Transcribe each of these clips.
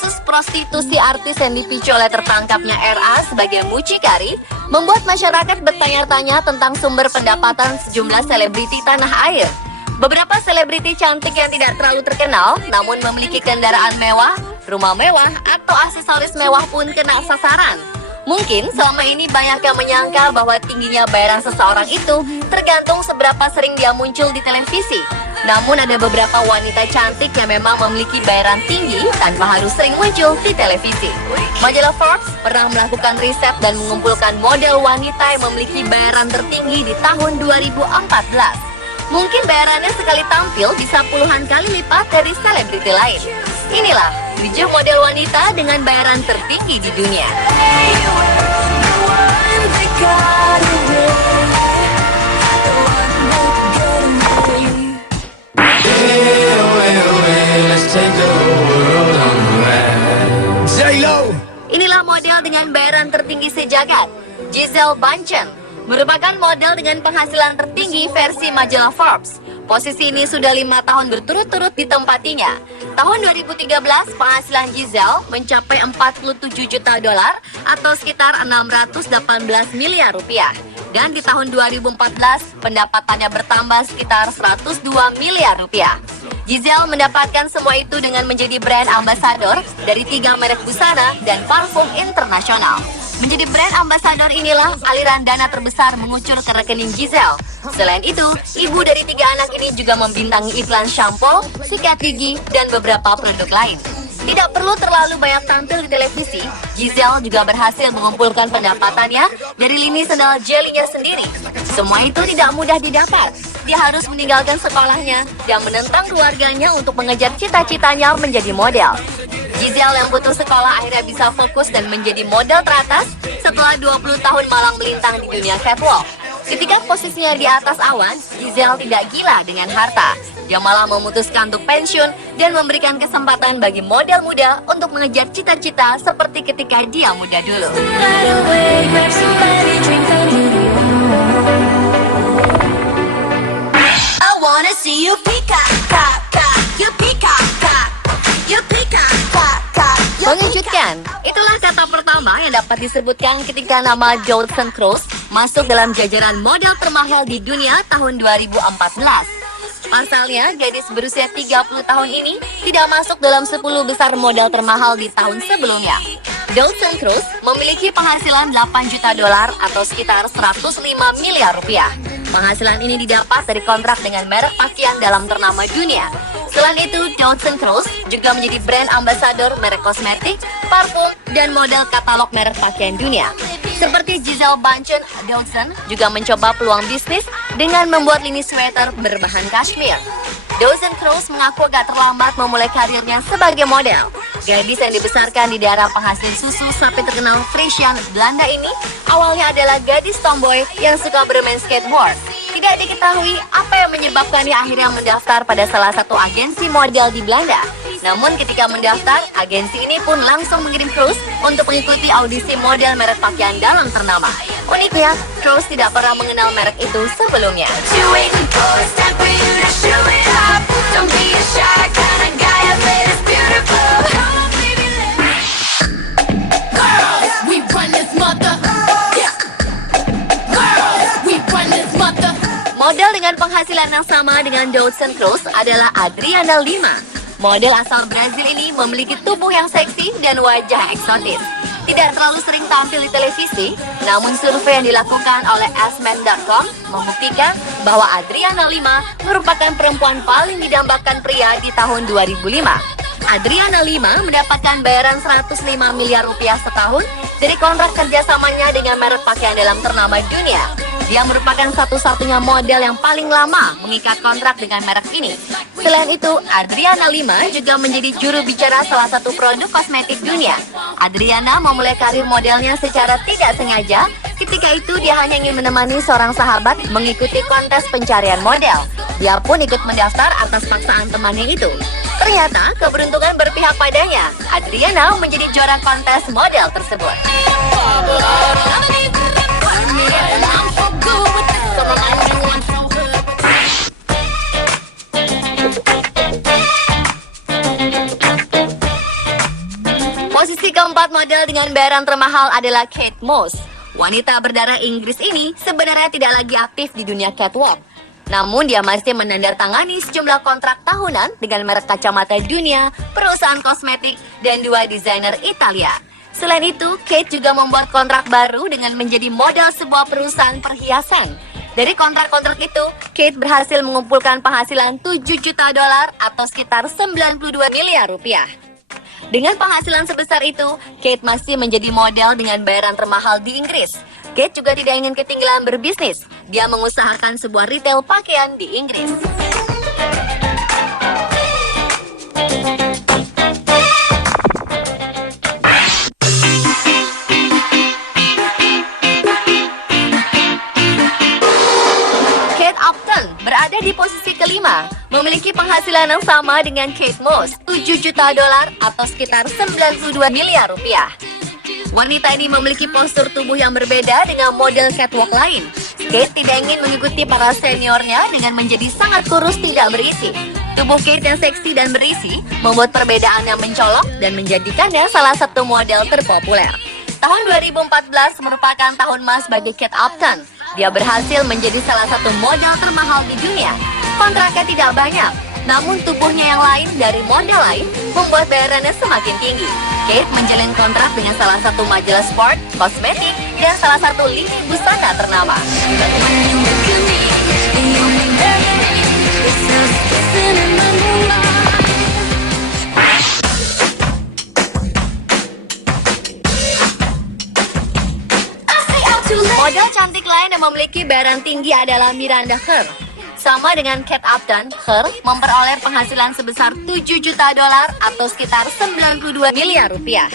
Kasus prostitusi artis yang dipicu oleh tertangkapnya RA sebagai mucikari membuat masyarakat bertanya-tanya tentang sumber pendapatan sejumlah selebriti tanah air. Beberapa selebriti cantik yang tidak terlalu terkenal namun memiliki kendaraan mewah, rumah mewah, atau aksesoris mewah pun kena sasaran. Mungkin selama ini banyak yang menyangka bahwa tingginya bayaran seseorang itu tergantung seberapa sering dia muncul di televisi. Namun ada beberapa wanita cantik yang memang memiliki bayaran tinggi tanpa harus sering muncul di televisi. Majalah Forbes pernah melakukan riset dan mengumpulkan model wanita yang memiliki bayaran tertinggi di tahun 2014. Mungkin bayarannya sekali tampil bisa puluhan kali lipat dari selebriti lain. Inilah 7 model wanita dengan bayaran tertinggi di dunia. Inilah model dengan bayaran tertinggi sejagat, Gisele Bündchen. Merupakan model dengan penghasilan tertinggi versi majalah Forbes. Posisi ini sudah 5 tahun berturut-turut ditempatinya. Tahun 2013, penghasilan Gisele mencapai 47 juta dolar atau sekitar 618 miliar rupiah. Dan di tahun 2014, pendapatannya bertambah sekitar 102 miliar rupiah. Gisele mendapatkan semua itu dengan menjadi brand ambassador dari 3 merek busana dan parfum internasional. Menjadi brand ambassador inilah aliran dana terbesar mengucur ke rekening Gisele. Selain itu, ibu dari 3 anak ini juga membintangi iklan shampoo, sikat gigi, dan beberapa produk lain. Tidak perlu terlalu banyak tampil di televisi, Gisele juga berhasil mengumpulkan pendapatannya dari lini sendal jelinya sendiri. Semua itu tidak mudah didapat. Dia harus meninggalkan sekolahnya dan menentang keluarganya untuk mengejar cita-citanya menjadi model. Gisele yang putus sekolah akhirnya bisa fokus dan menjadi model teratas setelah 20 tahun malang melintang di dunia catwalk. Ketika posisinya di atas awan, Gisele tidak gila dengan harta. Dia malah memutuskan untuk pensiun dan memberikan kesempatan bagi model muda untuk mengejar cita-cita seperti ketika dia muda dulu. I wanna see you peacock, you peacock, you peacock. Mengejutkan, itulah kata pertama yang dapat disebutkan ketika nama Johnson Cruz masuk dalam jajaran model termahal di dunia tahun 2014. Pasalnya, gadis berusia 30 tahun ini tidak masuk dalam 10 besar model termahal di tahun sebelumnya. Johnson Cruz memiliki penghasilan 8 juta dolar atau sekitar 105 miliar rupiah. Penghasilan ini didapat dari kontrak dengan merek pakaian dalam ternama dunia. Selain itu, Johnson Cruz juga menjadi brand ambassador merek kosmetik, parfum, dan model katalog merek pakaian dunia. Seperti Gisele Bündchen, Johnson juga mencoba peluang bisnis dengan membuat lini sweater berbahan kashmir. Johnson Cruz mengaku agak terlambat memulai karirnya sebagai model. Gadis yang dibesarkan di daerah penghasil susu sapi terkenal Friesian, Belanda ini awalnya adalah gadis tomboy yang suka bermain skateboard. Tidak diketahui apa yang menyebabkannya akhirnya mendaftar pada salah satu agensi model di Belanda. Namun ketika mendaftar, agensi ini pun langsung mengirim Cruz untuk mengikuti audisi model merek pakaian dalam ternama. Uniknya, Cruz tidak pernah mengenal merek itu sebelumnya. Model dengan penghasilan yang sama dengan Johnson Cruz adalah Adriana Lima. Model asal Brazil ini memiliki tubuh yang seksi dan wajah eksotis. Tidak terlalu sering tampil di televisi, namun survei yang dilakukan oleh AskMen.com membuktikan bahwa Adriana Lima merupakan perempuan paling didambakan pria di tahun 2005. Adriana Lima mendapatkan bayaran 105 miliar rupiah setahun dari kontrak kerjasamanya dengan merek pakaian dalam ternama dunia. Dia merupakan satu-satunya model yang paling lama mengikat kontrak dengan merek ini. Selain itu, Adriana Lima juga menjadi juru bicara salah satu produk kosmetik dunia. Adriana memulai karir modelnya secara tidak sengaja. Ketika itu, dia hanya ingin menemani seorang sahabat mengikuti kontes pencarian model. Dia pun ikut mendaftar atas paksaan temannya itu. Ternyata, keberuntungan berpihak padanya. Adriana menjadi juara kontes model tersebut. Top model dengan bayaran termahal adalah Kate Moss. Wanita berdarah Inggris ini sebenarnya tidak lagi aktif di dunia catwalk. Namun dia masih menandatangani sejumlah kontrak tahunan dengan merek kacamata dunia, perusahaan kosmetik, dan 2 desainer Italia. Selain itu, Kate juga membuat kontrak baru dengan menjadi model sebuah perusahaan perhiasan. Dari kontrak-kontrak itu, Kate berhasil mengumpulkan penghasilan 7 juta dolar atau sekitar 92 miliar rupiah. Dengan penghasilan sebesar itu, Kate masih menjadi model dengan bayaran termahal di Inggris. Kate juga tidak ingin ketinggalan berbisnis. Dia mengusahakan sebuah retail pakaian di Inggris. Kate Upton berada di posisi kelima, memiliki penghasilan yang sama dengan Kate Moss, 7 juta dolar atau sekitar 92 miliar rupiah. Wanita ini memiliki postur tubuh yang berbeda dengan model catwalk lain. Kate tidak ingin mengikuti para seniornya dengan menjadi sangat kurus tidak berisi. Tubuh Kate yang seksi dan berisi membuat perbedaannya mencolok dan menjadikannya salah satu model terpopuler. Tahun 2014 merupakan tahun emas bagi Kate Upton. Dia berhasil menjadi salah satu model termahal di dunia. Kontraknya tidak banyak, namun tubuhnya yang lain dari model lain membuat bayarannya semakin tinggi. Kate menjalin kontrak dengan salah satu majalah sport, kosmetik, dan salah satu lini busana ternama. Model cantik lain yang memiliki bayaran tinggi adalah Miranda Kerr. Sama dengan Kate Upton, Kerr memperoleh penghasilan sebesar 7 juta dolar atau sekitar 92 miliar rupiah.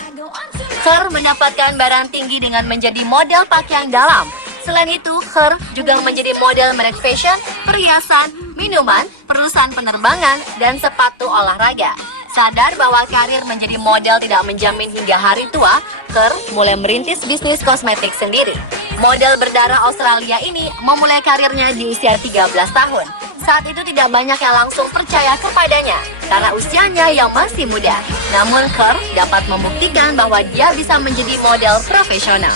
Kerr mendapatkan bayaran tinggi dengan menjadi model pakaian dalam. Selain itu, Kerr juga menjadi model merek fashion, perhiasan, minuman, perusahaan penerbangan, dan sepatu olahraga. Sadar bahwa karir menjadi model tidak menjamin hingga hari tua, Kerr mulai merintis bisnis kosmetik sendiri. Model berdarah Australia ini memulai karirnya di usia 13 tahun. Saat itu tidak banyak yang langsung percaya kepadanya karena usianya yang masih muda. Namun Kerr dapat membuktikan bahwa dia bisa menjadi model profesional.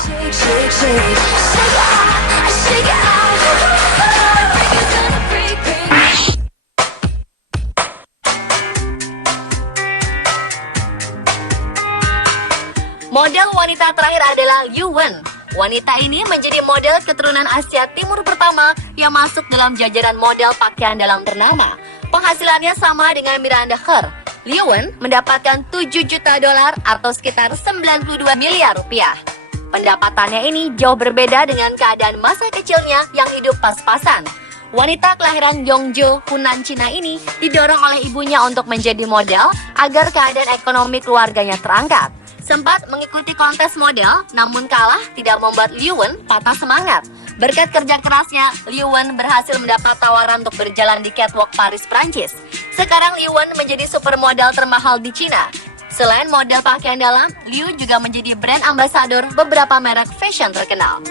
Model wanita terakhir adalah Liu Wen. Wanita ini menjadi model keturunan Asia Timur pertama yang masuk dalam jajaran model pakaian dalam ternama. Penghasilannya sama dengan Miranda Kerr. Liu Wen mendapatkan 7 juta dolar atau sekitar 92 miliar rupiah. Pendapatannya ini jauh berbeda dengan keadaan masa kecilnya yang hidup pas-pasan. Wanita kelahiran Yongzhou, Hunan, Cina ini didorong oleh ibunya untuk menjadi model agar keadaan ekonomi keluarganya terangkat. Sempat mengikuti kontes model, namun kalah tidak membuat Liu Wen patah semangat. Berkat kerja kerasnya, Liu Wen berhasil mendapat tawaran untuk berjalan di catwalk Paris, Prancis. Sekarang Liu Wen menjadi supermodel termahal di Cina. Selain model pakaian dalam, Liu juga menjadi brand ambasador beberapa merek fashion terkenal.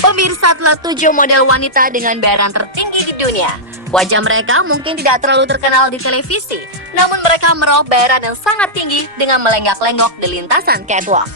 Pemirsa, telah 7 model wanita dengan bayaran tertinggi di dunia. Wajah mereka mungkin tidak terlalu terkenal di televisi, namun mereka meraup bayaran yang sangat tinggi dengan melenggak-lenggok di lintasan catwalk.